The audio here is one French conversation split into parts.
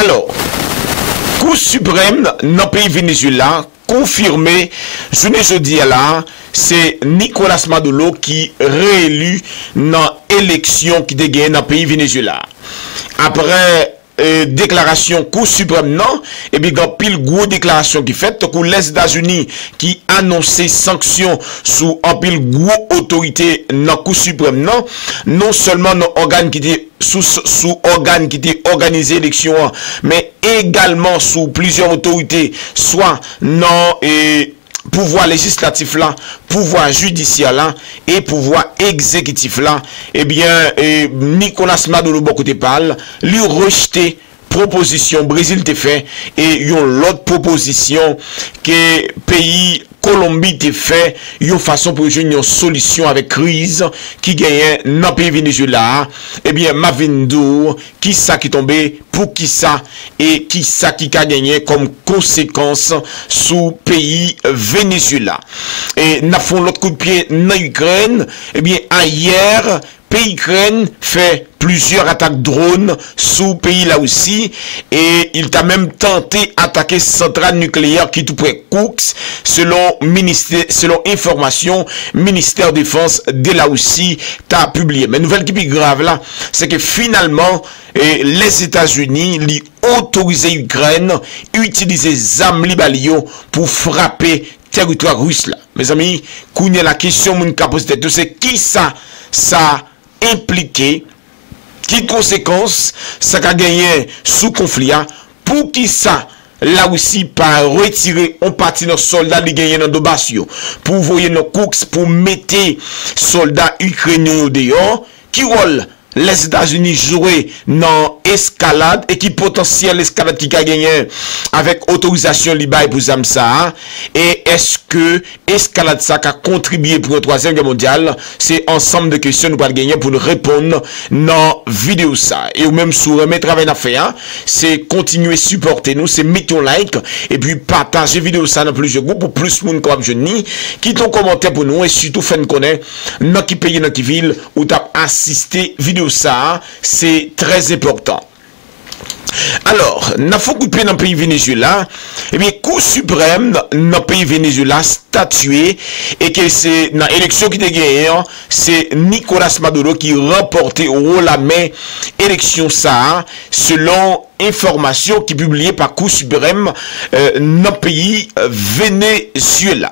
Alors, Cour suprême dans le pays Venezuela confirmé, je ne dis là, c'est Nicolas Maduro qui réélu dans l'élection qui a dans le pays Venezuela. Après déclaration Cour suprême non, et bien il y a pile gros déclaration qui fait que les États-Unis qui annoncé sanctions sous un pile gros autorité dans Cour suprême non seulement nos organes qui étaient sous organes qui étaient organisé l'élection, mais également sous plusieurs autorités, soit non et pouvoir législatif là, pouvoir judiciaire là et pouvoir exécutif là, eh bien Nicolas Maduro côté parle, lui rejeter proposition Brésil te fait et yon l'autre proposition que pays Colombie te fait une façon pour jouer une solution avec crise qui gagne dans le pays Venezuela. Eh bien, Mavindo, qui ça qui tombé pour qui ça et qui ça qui a gagné comme conséquence sous pays Venezuela. Et n'a fait l'autre coup de pied dans l'Ukraine. Eh bien, hier, pays Ukraine fait plusieurs attaques drones sous pays là aussi et il t'a même tenté attaquer centrale nucléaire qui tout près Cooks selon information ministère défense de là aussi t'a publié. Mais nouvelle qui est grave là, c'est que finalement les États-Unis li autorisé Ukraine utiliser zam libalio pour frapper territoire russe là. Mes amis, kounya la question moun ka pose tête, c'est qui ça impliqué, qui conséquence ça a gagné sous conflit, pour qui ça là aussi par retirer on parti nos soldats qui gagné dans Donbass pour voyer nos cooks pour mettre soldats ukrainiens dehors, qui rôle les États-Unis jouer dans escalade et qui potentiel escalade qui a gagné avec autorisation libaye pour ça et est-ce que escalade ça a contribué pour la troisième guerre mondiale? C'est ensemble de questions nous allons gagner pour nous répondre dans vidéo ça et ou même sur mes travail à faire c'est continuer supporter nous, c'est mettre un like et puis partager vidéo ça dans plusieurs groupes pour plus monde comme je dis, quitte un commentaire pour nous et surtout faire connaître dans qui pays dans qui ville où tu as assisté vidéo ça, c'est très important. Alors, n'a faut couper dans le pays Venezuela, eh bien, Cour suprême dans le pays Venezuela statué et que c'est dans l'élection qui est gagnée, c'est Nicolas Maduro qui remporté au la main élection ça, selon information qui est publiée par Cour suprême dans le pays Venezuela.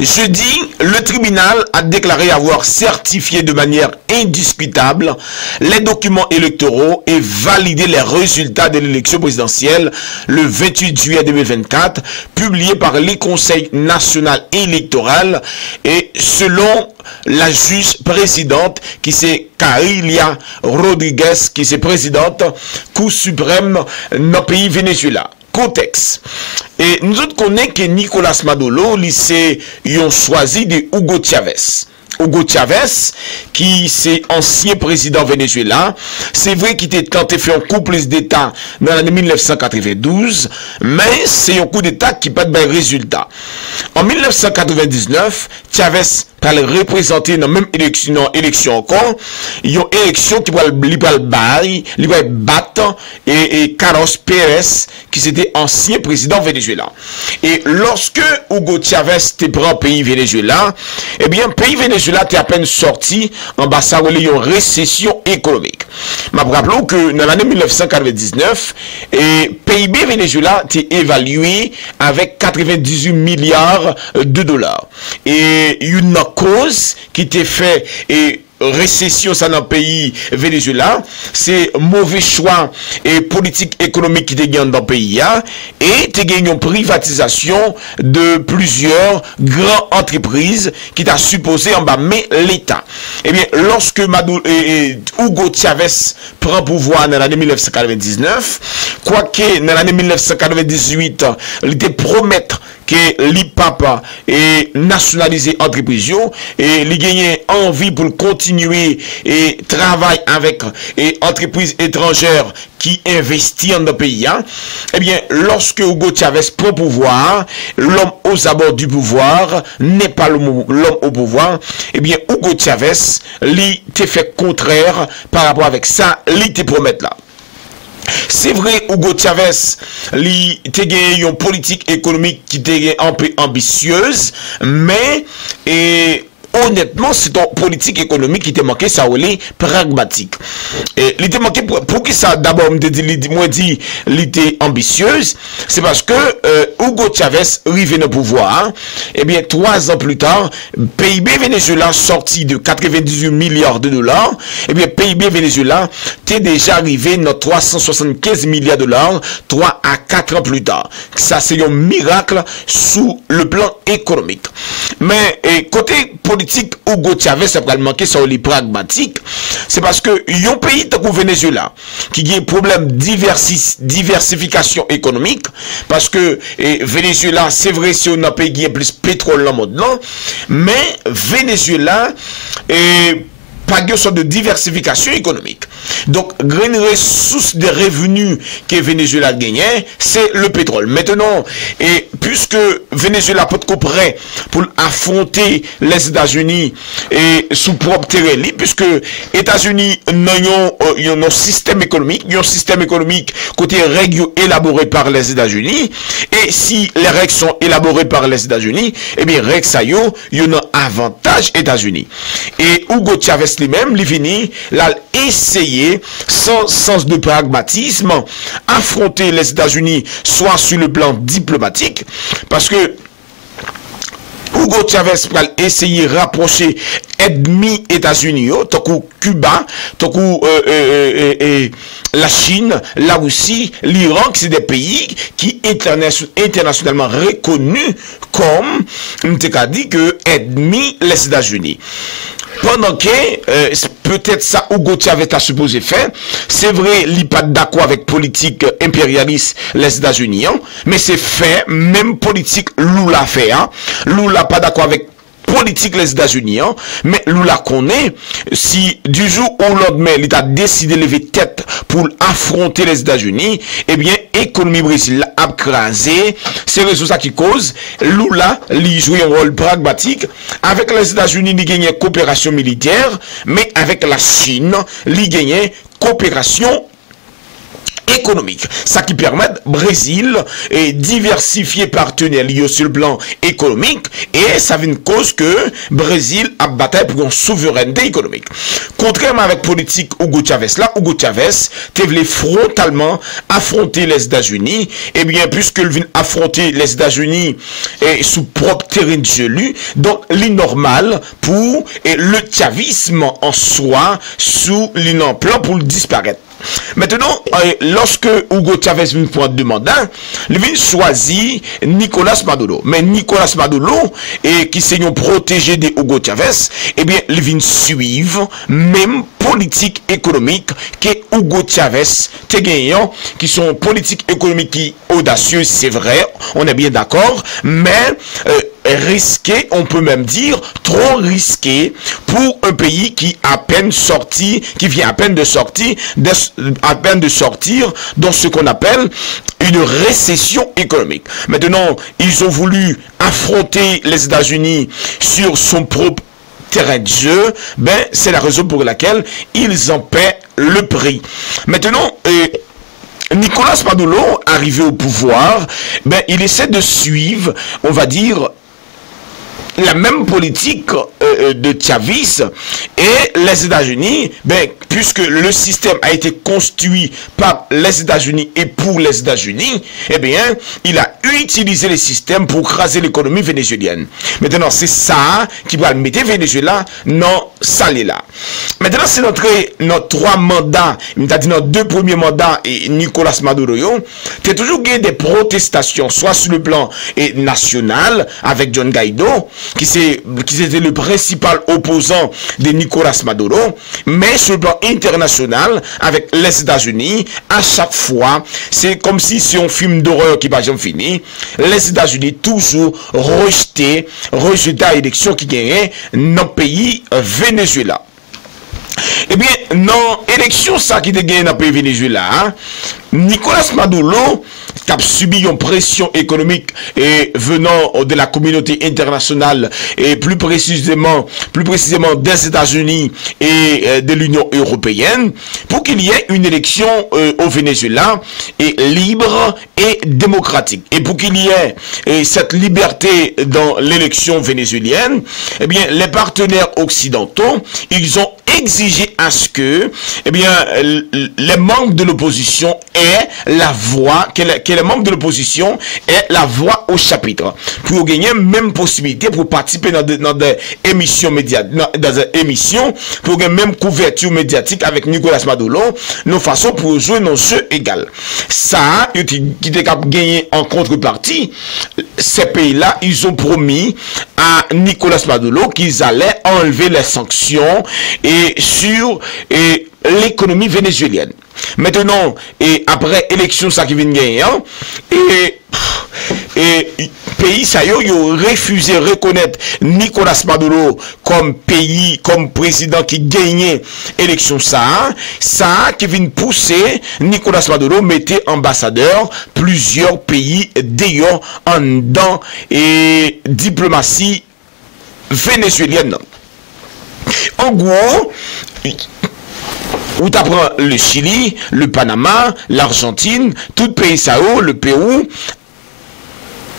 Jeudi, le tribunal a déclaré avoir certifié de manière indiscutable les documents électoraux et validé les résultats de l'élection présidentielle le 28 juillet 2024, publiés par le Conseil national électoral et selon la juge présidente qui c'est Carilia Rodriguez, qui c'est présidente Cour suprême dans le pays Venezuela. Contexte. Et nous autres connaissons que Nicolas Maduro, ils ont choisi de Hugo Chavez. Hugo Chavez, qui c'est ancien président Venezuela, c'est vrai qu'il était tenté de faire un coup plus d'État dans l'année 1992, mais c'est un coup d'État qui n'a pas de résultat. En 1999, Chavez a représenté dans la même élection encore, il y a une élection qui va battre et Carlos Pérez, qui c'était ancien président Venezuela. Et lorsque Hugo Chavez était pris au pays Venezuela, eh bien, pays Venezuela était à peine sorti en bas ça une récession économique. Je me rappelle que dans l'année 1999, et PIB Venezuela était évalué avec 98 milliards de dollars. Et une cause qui était fait et récession ça dans le pays Venezuela, c'est mauvais choix et politique économique qui te gagne dans le pays et te gagne une privatisation de plusieurs grandes entreprises qui t'a supposé en bas mais l'État. Eh bien lorsque Hugo Chavez prend pouvoir dans l'année 1999, quoique dans l'année 1998 il te promettre que l'IPAP est nationalisé entreprise et il gagne envie pour continuer et travailler avec et entreprises étrangères qui investissent dans le pays. Eh bien, lorsque Hugo Chavez prend pouvoir, l'homme aux abords du pouvoir n'est pas l'homme au pouvoir. Eh bien, Hugo Chavez, lui, te fait contraire par rapport avec ça, lui te promet là. c'est vrai, Hugo Chavez, il a une politique économique qui était un peu ambitieuse, mais honnêtement, c'est une politique économique qui était manqué, ça est pragmatique. Et il était manqué pour qui ça, d'abord, moi dit, il était ambitieuse, c'est parce que Hugo Chavez arrivé au pouvoir, et bien 3 ans plus tard, PIB Venezuela sorti de 98 milliards de dollars, et bien PIB Venezuela était déjà arrivé dans 375 milliards de dollars 3 à 4 ans plus tard. Ça, c'est un miracle sous le plan économique. Mais côté politique, Hugo Chavez a pas manqué sur les pragmatiques, c'est parce que un pays comme Venezuela qui a un problème diversification économique, parce que Venezuela, c'est vrai, si on a un pays qui a plus de pétrole dans le monde, non, mais Venezuela pas de sorte de diversification économique. Donc, une ressource de revenus que Venezuela gagnait, c'est le pétrole. Maintenant, et puisque Venezuela peut être prêt pour affronter les États-Unis et sous propre terrain, puisque les États-Unis ont un système économique, côté règles élaborées par les États-Unis, et si les règles sont élaborées par les États-Unis, eh bien, règles ça y a un avantage États-Unis. Et Hugo Chavez lui-même, il a essayé, sans sens de pragmatisme, affronter les États-Unis, soit sur le plan diplomatique, parce que Hugo Chavez a essayé de rapprocher ennemis États-Unis, tant que Cuba, tant que la Chine, la Russie, l'Iran, qui c'est des pays qui internationalement reconnus comme, on t'a dit que ennemis les États-Unis. Pendant que, peut-être ça, Hugo Chavez a supposé faire, c'est vrai, il n'est pas d'accord avec politique impérialiste les États-Unis, hein, mais c'est fait, même politique Lula fait, hein. Lula pas d'accord avec politique les États-Unis, hein, mais Lula connaît, si du jour au lendemain, il a décidé de lever tête pour affronter les États-Unis, eh bien, économie Brésil a crasé, c'est ça qui cause, Lula, il joue un rôle pragmatique, avec les États-Unis, il gagne coopération militaire, mais avec la Chine, il gagne coopération économique. Ça qui permet Brésil et diversifier partenaires liés sur le plan économique, et ça vient une cause que Brésil a bataille pour une souveraineté économique. Contrairement avec politique Hugo Chavez, là, Hugo Chavez voulait frontalement affronter les États-Unis, et bien puisqu'il vient affronter les États-Unis sous propre terrain de jeu, donc l'inormal pour le chavisme en soi sous plan pour le disparaître. Maintenant, lorsque Hugo Chavez vient pour demander, il vient choisir Nicolas Maduro. Mais Nicolas Maduro, qui c'est un protégé de Hugo Chavez, eh bien, il vient suivre même politique économique que Hugo Chavez te gagnant, qui sont politiques économiques qui audacieuses, c'est vrai, on est bien d'accord, mais risqué, on peut même dire trop risqué pour un pays qui à peine sorti, qui vient à peine de sortir, dans ce qu'on appelle une récession économique. Maintenant, ils ont voulu affronter les États-Unis sur son propre terrain de jeu, ben c'est la raison pour laquelle ils en paient le prix. Maintenant, Nicolas Maduro, arrivé au pouvoir, ben il essaie de suivre, on va dire, la même politique de Chavez et les États-Unis, ben, puisque le système a été construit par les États-Unis et pour les États-Unis, eh bien, il a utilisé le système pour craser l'économie vénézuélienne. Maintenant, c'est ça qui va mettre Venezuela dans ça là. Maintenant, c'est notre 3 mandats, c'est-à-dire nos 2 premiers mandats et Nicolas Maduro, il y a toujours eu des protestations, soit sur le plan national avec John Guaido, qui était le principal opposant de Nicolas Maduro, mais sur le plan international, avec les États-Unis, à chaque fois, c'est comme si c'est un film d'horreur qui va jamais finir. Les États-Unis toujours rejeté l'élection qui gagnait dans le pays Venezuela. Eh bien, dans l'élection ça qui te gagne dans le pays Venezuela, hein, Nicolas Maduro qui a subi une pression économique et venant de la communauté internationale et plus précisément des États-Unis et de l'Union européenne, pour qu'il y ait une élection au Venezuela et libre et démocratique. Et pour qu'il y ait cette liberté dans l'élection vénézuélienne, eh bien, les partenaires occidentaux, ils ont exigé à ce que, eh bien, les membres de l'opposition aient la voix, que les membres de l'opposition aient la voix au chapitre, pour gagner même possibilité pour participer dans des émissions médiatiques, dans des émissions, pour gagner même couverture médiatique avec Nicolas Maduro, nos façons pour jouer nos jeux égal. Ça, qui était gagné en contrepartie, ces pays-là, ils ont promis à Nicolas Maduro qu'ils allaient enlever les sanctions sur l'économie vénézuélienne. Maintenant, et après élection, ça qui vient de gagner, et pays ça y a refusé de reconnaître Nicolas Maduro comme pays, comme président qui gagnait élection ça qui vient pousser Nicolas Maduro mettait ambassadeur plusieurs pays d'ailleurs en dedans et diplomatie vénézuélienne. En gros, où tu apprends le Chili, le Panama, l'Argentine, tout pays ça, le Pérou,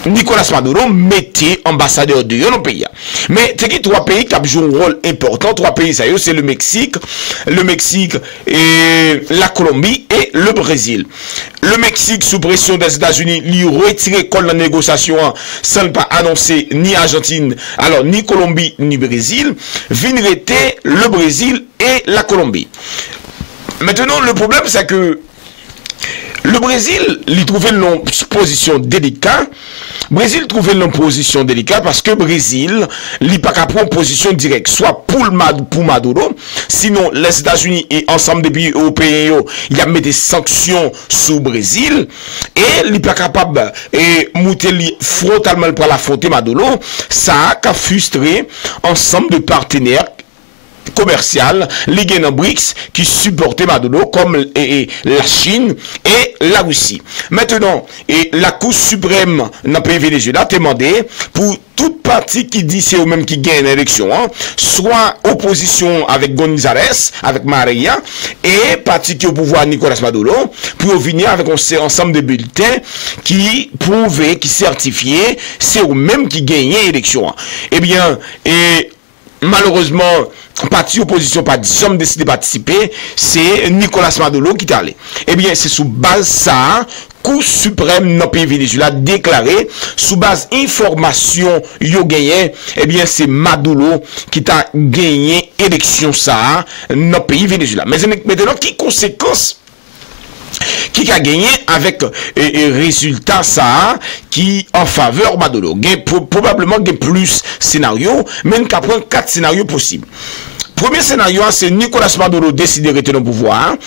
Nicolas Maduro mettait ambassadeur de nos pays. Mais c'est qui trois pays qui ont joué un rôle important, trois pays ça, c'est le Mexique et la Colombie et le Brésil. Le Mexique, sous pression des États-Unis, lui retiré la négociation sans ne pas annoncer ni Argentine, alors ni Colombie ni Brésil, vinrétait le Brésil et la Colombie. Maintenant, le problème, c'est que le Brésil, il trouvait une position délicate. Brésil trouvait une position délicate parce que Brésil, il n'a pas qu'à prendre une position directe, soit pour Maduro, sinon les États-Unis et ensemble des pays européens, il y a mis des sanctions sur Brésil, et il n'est pas capable de monter frontalement pour l'affronter Maduro, ça a frustré ensemble de partenaires commercial, les BRICS qui supportaient Maduro comme la Chine et la Russie. Maintenant, la Cour suprême dans le pays Venezuela a demandé pour toute partie qui dit c'est eux-mêmes qui gagnent l'élection, soit opposition avec González, avec Maria, et parti qui est au pouvoir Nicolas Maduro, pour venir avec un ensemble de bulletins qui prouvaient, qui certifiaient, c'est eux-mêmes qui gagnent l'élection. Eh bien, malheureusement, parti opposition pas jamais décidé de participer, c'est Nicolas Maduro qui est allé. Eh bien, c'est sous base ça, Cour suprême dans le pays Venezuela déclaré, sous base information yo gagné, eh bien, c'est Maduro qui a gagné élection ça dans le pays Venezuela. Mais maintenant, qui conséquence qui a gagné avec résultat ça qui en faveur Maduro. Probablement il y a plus scénarios, mais il y a 4 scénarios possibles. Premier scénario, c'est Nicolas Maduro décide de rester dans le pouvoir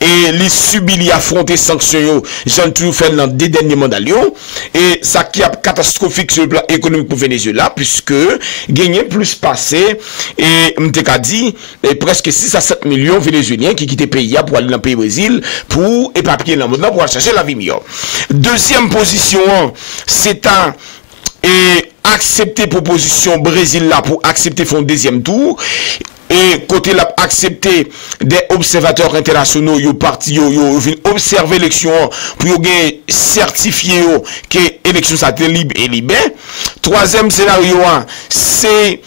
et il subit, il affronte les sanctions, Jean toujours fait dans les derniers mandats. Et ça qui est catastrophique sur le plan économique pour Venezuela, puisque gagner plus passé, et m'te dit, presque 6 à 7 millions de Vénézuéliens qui quittent le pays pour aller dans le pays Brésil pour éparpiller dans le monde pour aller chercher la vie meilleure. Deuxième position, c'est un accepter proposition Brésil là pour accepter son deuxième tour. Et côté là accepté des observateurs internationaux yo parti yo observer l'élection pour yo certifier que l'élection ça été libre et libre. Troisième scénario c'est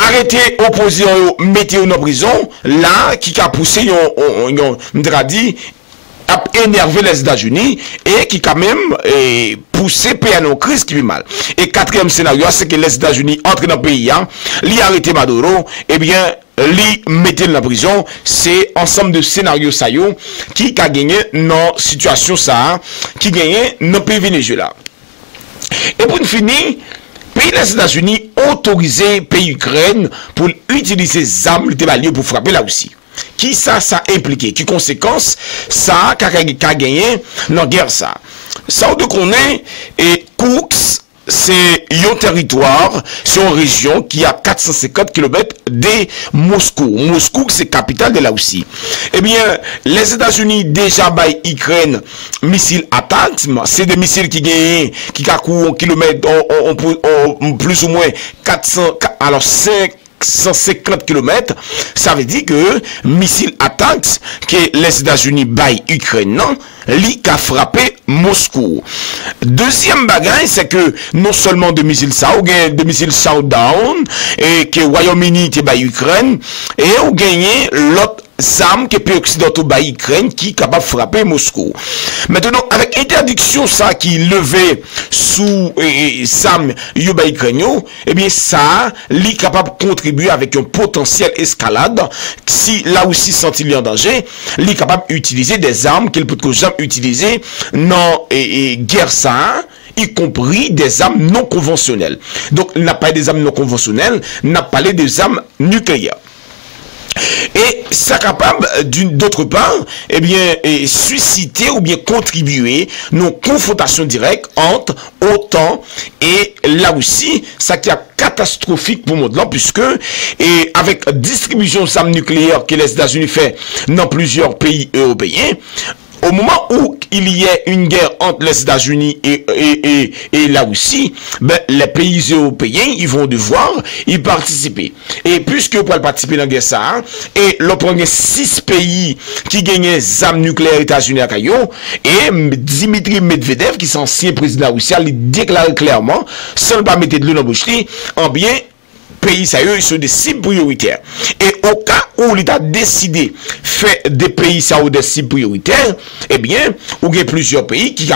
arrêter opposition mettre en prison là qui a poussé on dit a énervé les États-Unis et qui quand même poussé pays en crise qui vit mal. Et quatrième scénario, c'est que les États-Unis entrent dans le pays, li arrêté Maduro, et bien, li mettez dans la prison. C'est ensemble de scénarios ça qui a gagné dans situation ça, qui gagné dans le pays Venezuela. Et pour finir, pays des États-Unis autorisé pays Ukraine pour utiliser les armes pour frapper la Russie. Qui ça impliqué? Qui conséquence ça qu'a gagné dans la guerre ça? Ça on connaît et Cooks c'est un territoire, c'est une région qui a 450 km de Moscou. Moscou, c'est capitale de la Russie. Eh bien, les États-Unis déjà baillent Ukraine missiles ATACMS, c'est des missiles qui gagnent, qui courent un kilomètre, plus ou moins 400, alors 550 km, ça veut dire que missile ATACMS que les États-Unis baillent Ukraine, non, li a frappé Moscou. Deuxième bagaille, c'est que non seulement de missiles ça, ou de missiles Showdown, et que Royaume-Uni te baille Ukraine, et ou gagné l'autre armes que pays occidentaux baille Ukraine qui est capable de frapper Moscou. Maintenant, avec interdiction ça qui levé sous Sam Yuba Ukraine, eh bien ça, li capable de contribuer avec un potentiel escalade. Si là aussi senti en danger, li capable d'utiliser des armes qu'il peut jamais utiliser dans guerre ça, y compris des armes non conventionnelles. Donc, il n'a pas des armes non conventionnelles, n'a pas des armes nucléaires. Et ça capable d'autre part, eh bien, susciter ou bien contribuer nos confrontations directes entre OTAN et là aussi, ça qui est catastrophique pour le monde là, puisque et avec distribution d'armes nucléaires que les États-Unis fait dans plusieurs pays européens, au moment où il y a une guerre entre les États-Unis et la Russie, ben, les pays européens, ils vont devoir y participer. Et puisque pour participer dans la guerre, ça, et le premier 6 pays qui gagnent des armes nucléaires États-Unis à Caillou, et Dimitri Medvedev, qui est ancien président de la Russie, il déclare clairement, sans ne pas mettre de l'eau dans la bouche, en bien, pays ça ils sont des cibles prioritaires. Et au cas où l'État a décidé faire des pays ça ou des cibles prioritaires, eh bien, il y a plusieurs pays qui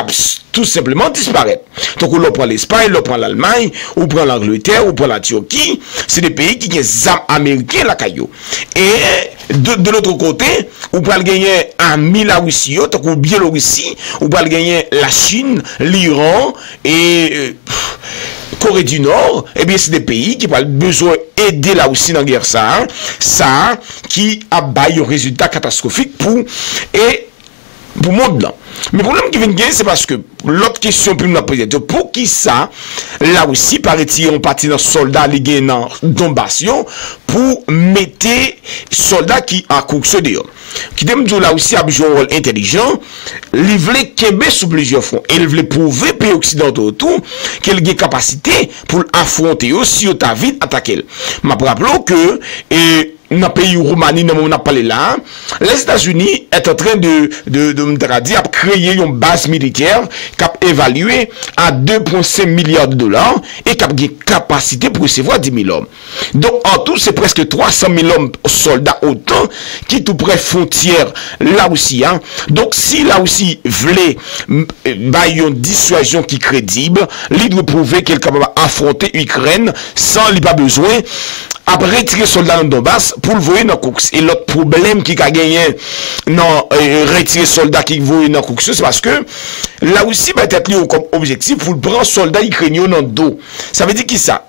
tout simplement disparaître. Donc on prend l'Espagne, on prend l'Allemagne, on prend l'Angleterre, on prend la Turquie, c'est des pays qui ont des armes américaines la caillou. Et de l'autre côté, on peut gagner ami la Russie, donc ou Biélorussie, on peut gagner la Chine, l'Iran et Corée du Nord, eh bien, c'est des pays qui ont besoin d'aider là aussi dans la guerre, ça, qui a baillé un résultat catastrophique pour le monde là. Mais le problème qui vient de gagner, c'est parce que l'autre question pour nous poser, pour qui ça, là aussi, paraît-il, on partit dans soldats liés dans Donbass, pour mettre soldats qui a course dehors. Qui dit là aussi a joué un rôle intelligent, il voulait Québec sous plusieurs fronts. Et il voulait prouver pays occidentaux autour qu'il a des capacités pour affronter aussi au vite attaquer. Je me rappelle que dans le pays Roumanie, dans on a parlé là, les États-Unis est en train de créer une base militaire qui a évalué à 2,5 milliards de dollars et qui a une capacité pour recevoir 10 000 hommes. Donc en tout, c'est presque 300 000 hommes soldats autant qui tout près frontière là aussi. Hein. Donc si là aussi voulait une dissuasion qui est crédible, il doit prouver qu'il est capable d'affronter l'Ukraine sans il pas besoin après retirer soldats dans Donbass pour le voir dans Cox. Et l'autre problème qui a gagné non retirer soldats qui voient dans Cox, c'est parce que là aussi va être lié comme objectif pour prendre soldats ukrainiens dans le dos. Ça veut dire qui ça?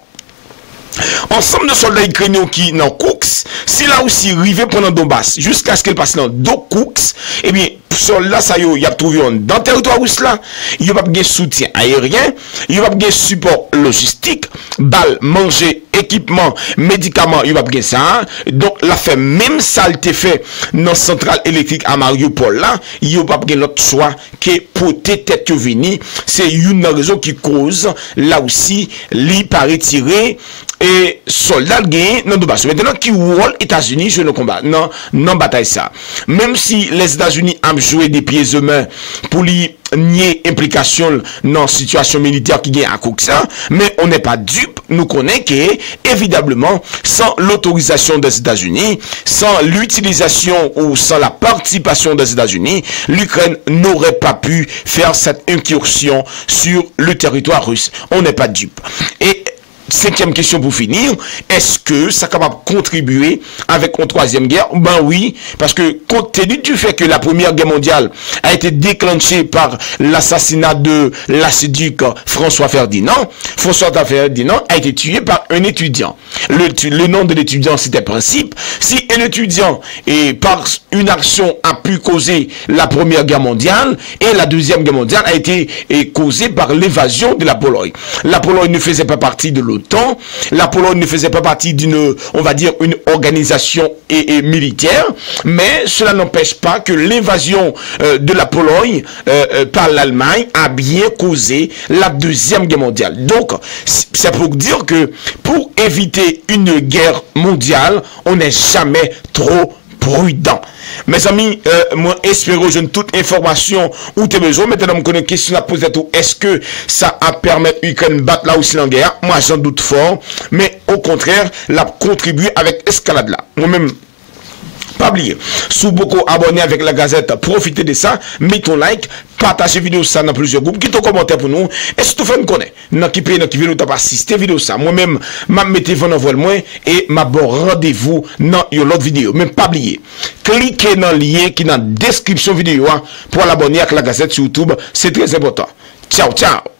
Ensemble de soldats ukrainiens qui dans Cooks, si là aussi arrivé pendant Donbass, jusqu'à ce qu'elle passe dans deux Cooks, eh bien, soldats ça y a trouvé dans le territoire russe là, il n'y a pas de soutien aérien, il n'y a pas de support logistique, balles, manger, équipement, médicaments, il n'y a pas de ça. Donc, la fait même ça, elle te fait dans la centrale électrique à Mariupol là, il n'y a pas de l'autre choix que pour tête venir, c'est une raison qui cause là aussi, li par retirer et soldats gagnent dans Donbass. Maintenant, qui rôle États-Unis sur le combat, non bataille ça. Même si les États-Unis ont joué des pieds humains pour lui nier implication dans la situation militaire qui gagne à Coxa, mais on n'est pas dupe, nous connaissons que, évidemment, sans l'autorisation des États-Unis, sans l'utilisation ou sans la participation des États-Unis, l'Ukraine n'aurait pas pu faire cette incursion sur le territoire russe. On n'est pas dupe. Et cinquième question pour finir, est-ce que ça est capable de contribuer avec une troisième guerre? Ben oui, parce que compte tenu du fait que la première guerre mondiale a été déclenchée par l'assassinat de l'archiduc François Ferdinand, François Ferdinand a été tué par un étudiant. Le nom de l'étudiant c'était Principe. Si un étudiant et par une action a pu causer la première guerre mondiale, et la deuxième guerre mondiale a été causée par l'évasion de la Pologne. La Pologne ne faisait pas partie de l'OTAN, la Pologne ne faisait pas partie d'une, on va dire, une organisation militaire, mais cela n'empêche pas que l'invasion de la Pologne par l'Allemagne a bien causé la deuxième guerre mondiale. Donc, c'est pour dire que pour éviter une guerre mondiale, on n'est jamais trop prudent. Mes amis, moi espère que je toute information où tu as besoin. Maintenant, je connais une question à poser à tout. Est-ce que ça a permis l'Ukraine de battre là aussi en guerre? Moi, j'en doute fort. Mais au contraire, la contribuer avec escalade là. Moi-même, pas oublier. Sous beaucoup abonné avec la Gazette, profitez de ça, mettez ton like, partagez vidéo ça dans plusieurs groupes, quittez un commentaire pour nous, et si tu fais me connaître, dans qui pays, dans qui vidéo, tu pas assisté vidéo ça, moi-même, m'a mettez vous envoie moi, et m'a bon rendez-vous dans l'autre vidéo, même pas oublier. Cliquez dans le lien qui est dans la description vidéo, pour l'abonner avec la Gazette sur YouTube, c'est très important. Ciao, ciao!